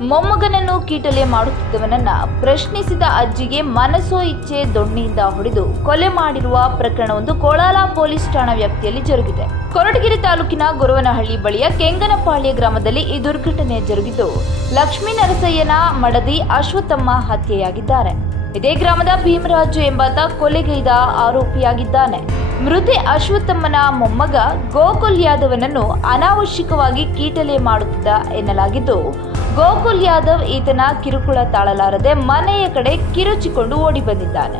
ಮೊಮ್ಮಗನನ್ನು ಕೀಟಲೆ ಮಾಡುತ್ತಿದ್ದವನನ್ನ ಪ್ರಶ್ನಿಸಿದ ಅಜ್ಜಿಗೆ ಮನಸೋ ಇಚ್ಛೆ ದೊಣ್ಣೆಯಿಂದ ಹೊಡೆದು ಕೊಲೆ ಮಾಡಿರುವ ಪ್ರಕರಣವೊಂದು ಕೋಳಾಲ ಪೊಲೀಸ್ ಠಾಣಾ ವ್ಯಾಪ್ತಿಯಲ್ಲಿ ಜರುಗಿದೆ. ಕೊರಟಗೆರೆ ತಾಲೂಕಿನ ಗುರುವನಹಳ್ಳಿ ಬಳಿಯ ಕೆಂಗನಪಾಳ್ಯ ಗ್ರಾಮದಲ್ಲಿ ಈ ದುರ್ಘಟನೆ ಜರುಗಿದ್ದು ಲಕ್ಷ್ಮೀ ನರಸಯ್ಯನ ಮಡದಿ ಅಶ್ವತ್ಥಮ್ಮ ಹತ್ಯೆಯಾಗಿದ್ದಾರೆ. ಇದೇ ಗ್ರಾಮದ ಭೀಮರಾಜು ಎಂಬಾತ ಕೊಲೆಗೈದ ಆರೋಪಿಯಾಗಿದ್ದಾನೆ. ಮೃತೆ ಅಶ್ವತ್ಥಮ್ಮನ ಮೊಮ್ಮಗ ಗೋಕುಲ್ ಯಾದವನನ್ನು ಅನಾವಶ್ಯಕವಾಗಿ ಕೀಟಲೆ ಮಾಡುತ್ತಿದ್ದ ಎನ್ನಲಾಗಿದ್ದು ಗೋಕುಲ್ ಯಾದವ್ ಈತನ ಕಿರುಕುಳ ತಾಳಲಾರದೆ ಮನೆಯ ಕಡೆ ಕಿರುಚಿಕೊಂಡು ಓಡಿ ಬಂದಿದ್ದಾನೆ.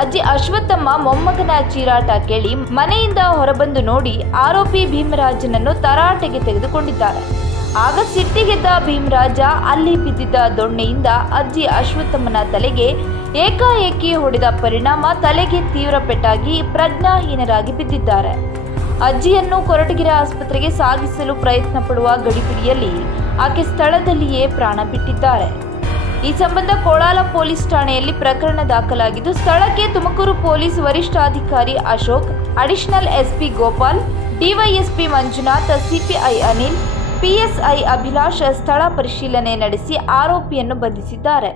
ಅಜ್ಜಿ ಅಶ್ವತ್ಥಮ್ಮ ಮೊಮ್ಮಗನ ಚೀರಾಟ ಕೇಳಿ ಮನೆಯಿಂದ ಹೊರಬಂದು ನೋಡಿ ಆರೋಪಿ ಭೀಮರಾಜನನ್ನು ತರಾಟೆಗೆ ತೆಗೆದುಕೊಂಡಿದ್ದಾರೆ. ಆಗ ಸಿಟ್ಟಿಗೆದ್ದ ಭೀಮರಾಜ ಅಲ್ಲಿ ಬಿದ್ದಿದ್ದ ದೊಣ್ಣೆಯಿಂದ ಅಜ್ಜಿ ಅಶ್ವತ್ಥಮ್ಮನ ತಲೆಗೆ ಏಕಾಏಕಿ ಹೊಡೆದ ಪರಿಣಾಮ ತಲೆಗೆ ತೀವ್ರ ಪೆಟ್ಟಾಗಿ ಪ್ರಜ್ಞಾಹೀನರಾಗಿ ಬಿದ್ದಿದ್ದಾರೆ. ಅಜ್ಜಿಯನ್ನು ಕೊರಟಗೆರೆ ಆಸ್ಪತ್ರೆಗೆ ಸಾಗಿಸಲು ಪ್ರಯತ್ನ ಪಡುವ ಗಡಿಬಿಡಿಯಲ್ಲಿ ಆಕೆ ಸ್ಥಳದಲ್ಲಿಯೇ ಪ್ರಾಣ ಬಿಟ್ಟಿದ್ದಾರೆ. ಈ ಸಂಬಂಧ ಕೋಳಾಲ ಪೊಲೀಸ್ ಠಾಣೆಯಲ್ಲಿ ಪ್ರಕರಣ ದಾಖಲಾಗಿದ್ದು, ಸ್ಥಳಕ್ಕೆ ತುಮಕೂರು ಪೊಲೀಸ್ ವರಿಷ್ಠಾಧಿಕಾರಿ Ashok, additional SP Gopal, DYSP Manjunath, CPI Anil, PSI Abhilash ಸ್ಥಳ ಪರಿಶೀಲನೆ ನಡೆಸಿ ಆರೋಪಿಯನ್ನು ಬಂಧಿಸಿದ್ದಾರೆ.